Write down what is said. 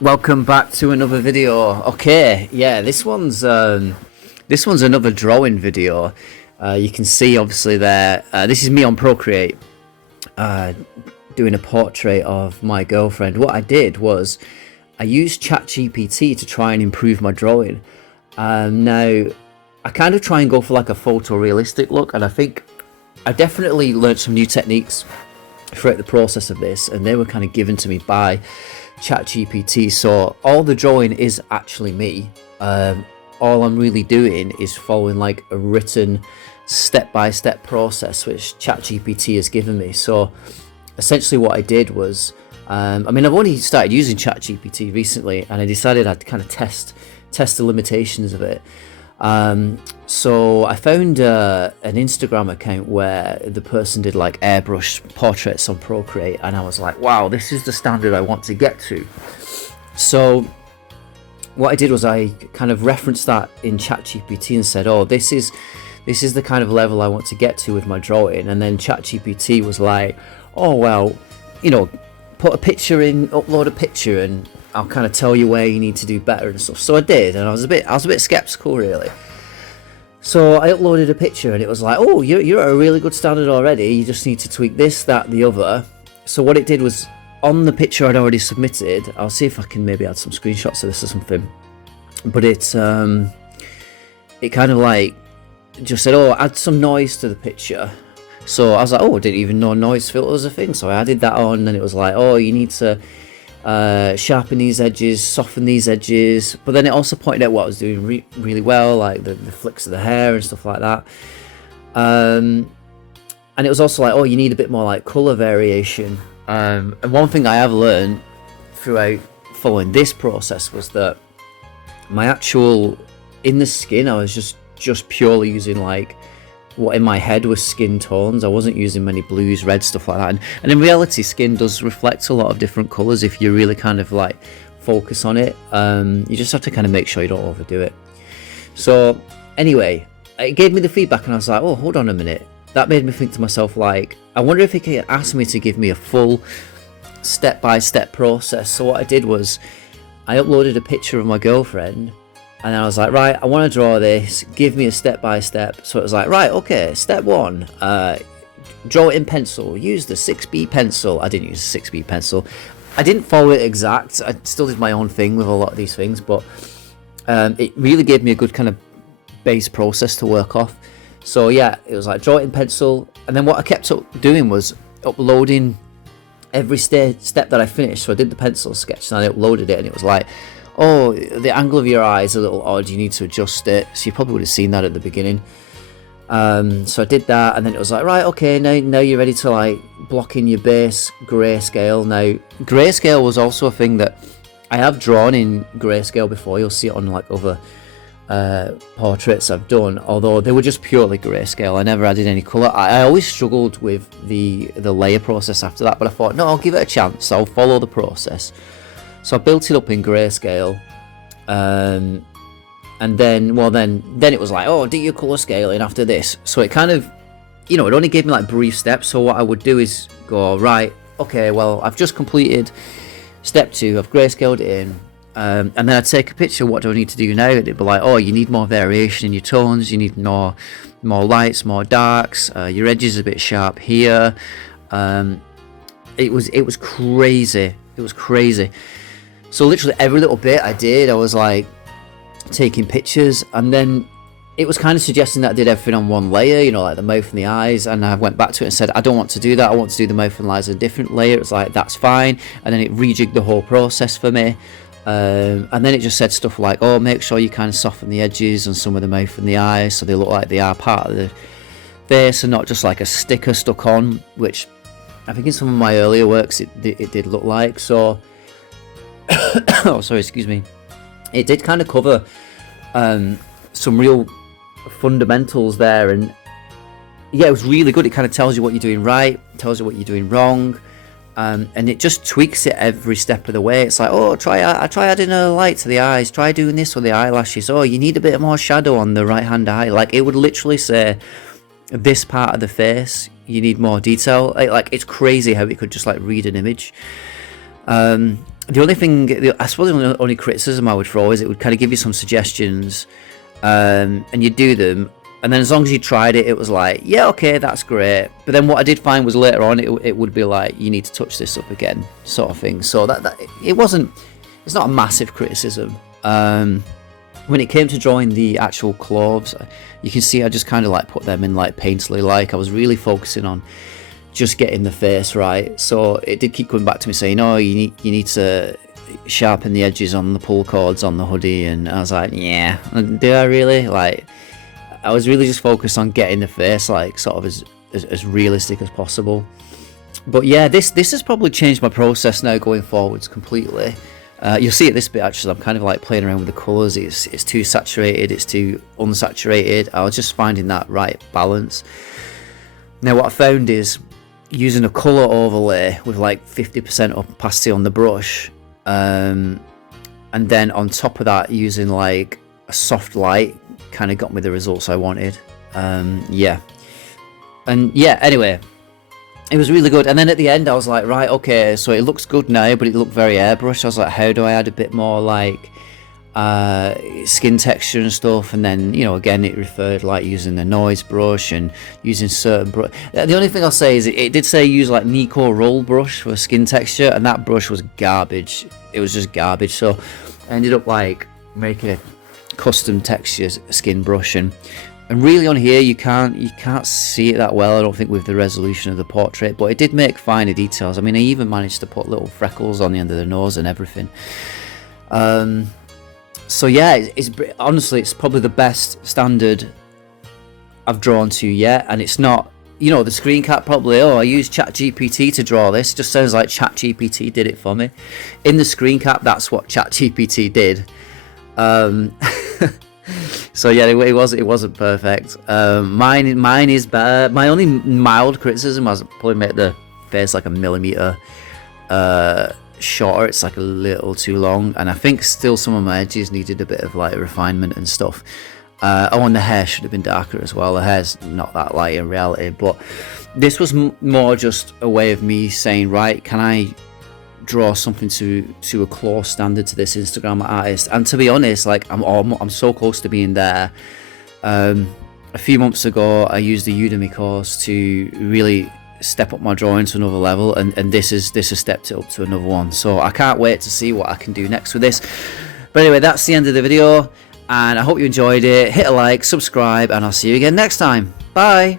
Welcome back to another video. Okay, yeah, this one's another drawing video. You can see obviously there. This is me on Procreate, uh, doing a portrait of my girlfriend. What I did was I used ChatGPT to try and improve my drawing. Now I kind of try and go for like a photorealistic look, and I think I definitely learned some new techniques throughout the process of this, and they were kind of given to me by ChatGPT. So all the drawing is actually me. All I'm really doing is following like a written step-by-step process which ChatGPT has given me. So essentially what I did was, I mean, I've only started using ChatGPT recently, and I decided I'd kind of test the limitations of it. So I found an Instagram account where the person did like airbrush portraits on Procreate, and I was like, wow, this is the standard I want to get to. So what I did was I kind of referenced that in ChatGPT and said, oh, this is the kind of level I want to get to with my drawing. And then ChatGPT was like, oh, well, put a picture in, upload a picture, and I'll kind of tell you where you need to do better and stuff. So I did, and I was a bit skeptical, really. So I uploaded a picture, and it was like, oh, you're at a really good standard already. You just need to tweak this, that, the other. So what it did was, on the picture I'd already submitted, I'll see if I can maybe add some screenshots of this or something. But it kind of like just said, oh, add some noise to the picture. So I was like, oh, I didn't even know noise filter was a thing. So I added that on, and it was like, oh, you need to sharpen these edges, soften these edges. But then it also pointed out what I was doing really well, like the flicks of the hair and stuff like that. And it was also like, oh, you need a bit more like color variation. And one thing I have learned throughout following this process was that my actual, in the skin, I was just purely using like what in my head was skin tones. I wasn't using many blues, reds, stuff like that. And in reality, skin does reflect a lot of different colors if you really kind of like focus on it. You just have to kind of make sure you don't overdo it. So anyway, it gave me the feedback, and I was like, oh, hold on a minute. That made me think to myself, like, I wonder if it could ask me to give me a full step-by-step process. So what I did was I uploaded a picture of my girlfriend, and I was like, right, I want to draw this, give me a step-by-step. So it was like, right, okay, step one, draw it in pencil, use the 6B pencil. I didn't use a 6B pencil. I didn't follow it exact. I still did my own thing with a lot of these things, but it really gave me a good kind of base process to work off. So yeah, it was like draw it in pencil, and then what I kept up doing was uploading every step that I finished. So I did the pencil sketch, and I uploaded it, and it was like, oh, the angle of your eye is a little odd, you need to adjust it. So you probably would have seen that at the beginning. So I did that, and then it was like, right, okay, now you're ready to like block in your base grayscale. Now grayscale was also a thing that I have drawn in grayscale before. You'll see it on like other portraits I've done, although they were just purely grayscale. I never added any color. I always struggled with the layer process after that, but I thought, no, I'll give it a chance. I'll follow the process. So I built it up in grayscale, and then it was like, oh, do your color scaling after this. So it kind of, it only gave me like brief steps. So what I would do is go, right, okay, well, I've just completed step 2, I've grayscaled it in. And then I'd take a picture. What do I need to do now? And it'd be like, oh, you need more variation in your tones. You need more lights, more darks. Your edges are a bit sharp here. It was crazy. It was crazy. So literally every little bit I did, I was like taking pictures, and then it was kind of suggesting that I did everything on one layer, like the mouth and the eyes. And I went back to it and said, I don't want to do that. I want to do the mouth and eyes on a different layer. It's like, that's fine. And then it rejigged the whole process for me. And then it just said stuff like, oh, make sure you kind of soften the edges on some of the mouth and the eyes so they look like they are part of the face and not just like a sticker stuck on, which I think in some of my earlier works it did look like. So oh, sorry, excuse me. It did kind of cover some real fundamentals there, and yeah, it was really good. It kind of tells you what you're doing right, tells you what you're doing wrong. And it just tweaks it every step of the way. It's like, oh, try adding a light to the eyes. Try doing this with the eyelashes. Oh, you need a bit more shadow on the right hand eye. Like, it would literally say, this part of the face, you need more detail. Like it's crazy how it could just like read an image. The only thing, I suppose the only criticism I would throw is it would kind of give you some suggestions, and you do them, and then as long as you tried it, it was like, yeah, okay, that's great. But then what I did find was later on, it would be like, you need to touch this up again, sort of thing. So that it's not a massive criticism. When it came to drawing the actual clothes, you can see I just kind of like put them in like painterly, like I was really focusing on just getting the face right. So it did keep coming back to me saying, oh, you need to sharpen the edges on the pull cords on the hoodie, and I was like, yeah, do I really? Like, I was really just focused on getting the face like sort of as realistic as possible. But yeah, this has probably changed my process now going forwards completely. You'll see at this bit actually, I'm kind of like playing around with the colours. It's too saturated, it's too unsaturated. I was just finding that right balance. Now what I found is using a colour overlay with like 50% opacity on the brush, and then on top of that using like a soft light, kind of got me the results I wanted. Yeah, anyway, it was really good. And then at the end I was like, right, okay, so it looks good now, but it looked very airbrushed. I was like, how do I add a bit more like skin texture and stuff? And then, you know, again, it referred like using the noise brush and using certain brush. The only thing I'll say is it did say use like Nico roll brush for skin texture, and that brush was garbage. It was just garbage. So I ended up like making a custom texture skin brush, and really on here you can't see it that well, I don't think, with the resolution of the portrait, but it did make finer details. I mean, I even managed to put little freckles on the end of the nose and everything. So yeah, it's honestly, it's probably the best standard I've drawn to yet. And it's not, you know, the screen cap probably, oh, I used ChatGPT to draw this. It just sounds like ChatGPT did it for me. In the screen cap, that's what ChatGPT did. So yeah, it wasn't perfect. Mine is better. My only mild criticism was probably make the face like a millimeter shorter. It's like a little too long, and I think still some of my edges needed a bit of like refinement and stuff. And the hair should have been darker as well. The hair's not that light in reality, but this was more just a way of me saying, right, can I draw something to a close standard to this Instagram artist? And to be honest, like I'm so close to being there. A few months ago I used a Udemy course to really step up my drawing to another level, and this has stepped it up to another one. So I can't wait to see what I can do next with this. But anyway, that's the end of the video, and I hope you enjoyed it. Hit a like, subscribe, and I'll see you again next time. Bye.